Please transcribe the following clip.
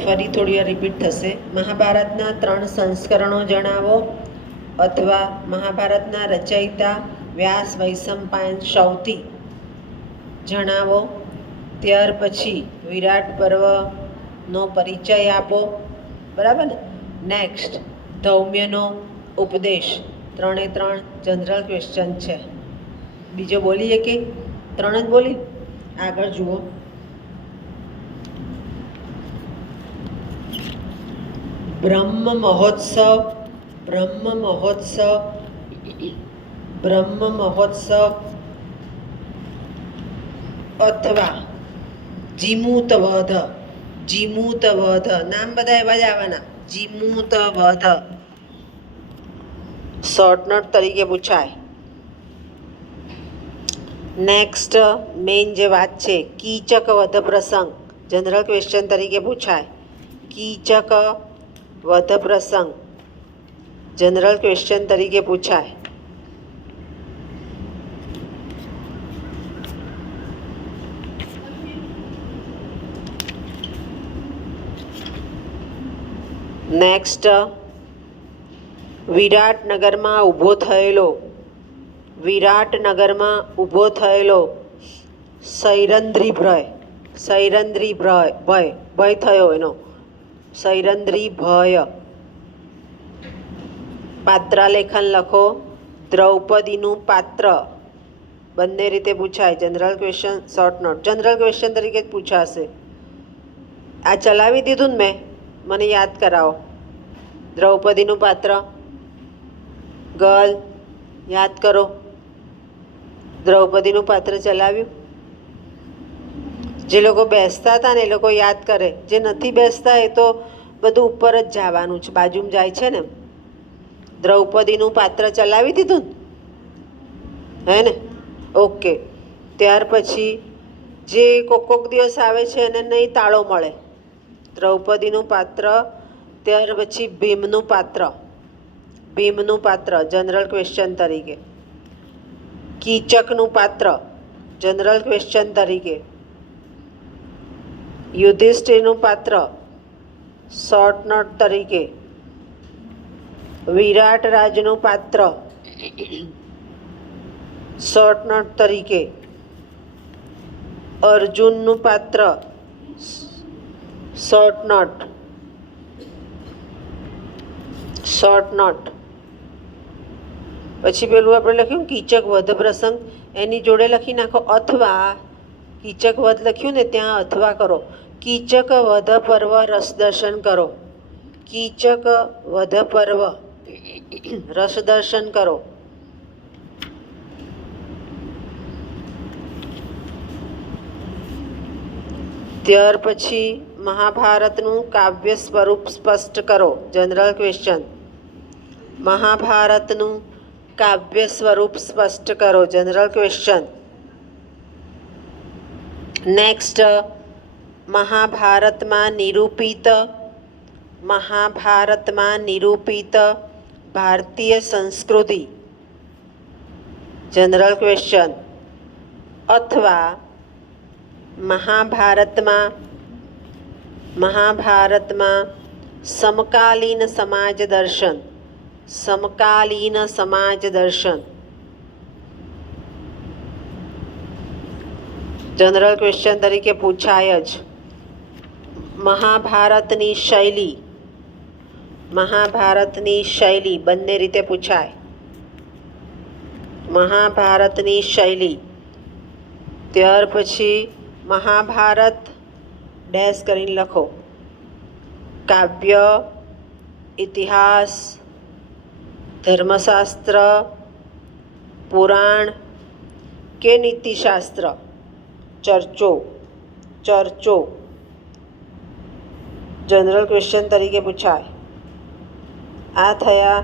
ફરી થોડી વાર રિપીટ થશે. મહાભારતના 3 સંસ્કરણો જણાવો, અથવા મહાભારતના રચયિતા વ્યાસ વૈશંપાયન સૌથી જણાવો. ત્યાર પછી વિરાટ પર્વનો પરિચય આપો. બરાબર ને? નેક્સ્ટ ધૌમ્યનો ઉપદેશ. 3 જનરલ ક્વેશ્ચન છે. બીજો બોલીએ કે 3 જ બોલી? આગળ જુઓ. બ્રહ્મ મહોત્સવ અથવા જીમૂતવધ નામ બધા એવા જ આવવાના. જીમૂતવધ શોર્ટ નોટ તરીકે પૂછાય. નેક્સ્ટ મેઇન જે વાત છે, કીચક વધ પ્રસંગ જનરલ ક્વેશ્ચન તરીકે પૂછાય. કીચક વધ પ્રસંગ જનરલ ક્વેશ્ચન તરીકે પૂછાય. નેક્સ્ટ વિરાટનગરમાં ઊભો થયેલો સૈરંદ્રી ભય થયો એનો સૈરંદ્રી ભય. પાત્રાલેખન લખો. દ્રૌપદીનું પાત્ર બંને રીતે પૂછાય. General question short note general question તરીકે જ પૂછાશે. આ ચલાવી દીધું ને મેં, મને યાદ કરાવો. દ્રૌપદીનું પાત્ર ગર્લ યાદ કરો. દ્રૌપદીનું પાત્ર ચલાવ્યું. જે લોકો બેસતા હતા ને એ લોકો યાદ કરે. જે નથી બેસતા એ તો બધું ઉપર જ જવાનું છે, બાજુમાં જાય છે ને. દ્રૌપદીનું પાત્ર ચલાવી દીધું હે ને? ઓકે. ત્યાર પછી જે કોક દિવસ આવે છે એને નહીં તાળો મળે. દ્રૌપદીનું પાત્ર. ત્યાર પછી ભીમનું પાત્ર જનરલ ક્વેશ્ચન તરીકે. કીચકનું પાત્ર જનરલ ક્વેશ્ચન તરીકે. યુધિષ્ઠિરનું પાત્ર શોર્ટ નોટ તરીકે. વિરાટ રાજનું પાત્ર શોર્ટ નોટ તરીકે. અર્જુનનું પાત્ર શોર્ટ નોટ. પછી પેલું આપણે લખ્યું કીચક વધ પ્રસંગ, એની જોડે લખી નાખો અથવા. કીચક વધ લખ્યું ને ત્યાં અથવા કરો. કીચક વધ પર્વ રસદર્શન કરો. કીચક વધ પર્વ રસદર્શન કરો. ત્યાર પછી મહાભારતનું કાવ્ય સ્વરૂપ સ્પષ્ટ કરો. General question. મહાભારતનું કાવ્ય સ્વરૂપ સ્પષ્ટ કરો. General question. નેક્સ્ટ મહાભારતમાં નિરૂપિત ભારતીય સંસ્કૃતિ. General question. અથવા મહાભારતમાં સમકાલીન સમાજ દર્શન. જનરલ ક્વેશ્ચન તરીકે પૂછાય જ. મહાભારતની શૈલી બંને રીતે પૂછાય. મહાભારતની શૈલી. ત્યાર પછી મહાભારત ડેશ કરીને લખો. કાવ્ય, ઇતિહાસ, ધર્મશાસ્ત્ર, પુરાણ કે નીતિશાસ્ત્ર. ચર્ચો જનરલ ક્વેશ્ચન તરીકે પૂછાય. આ થયા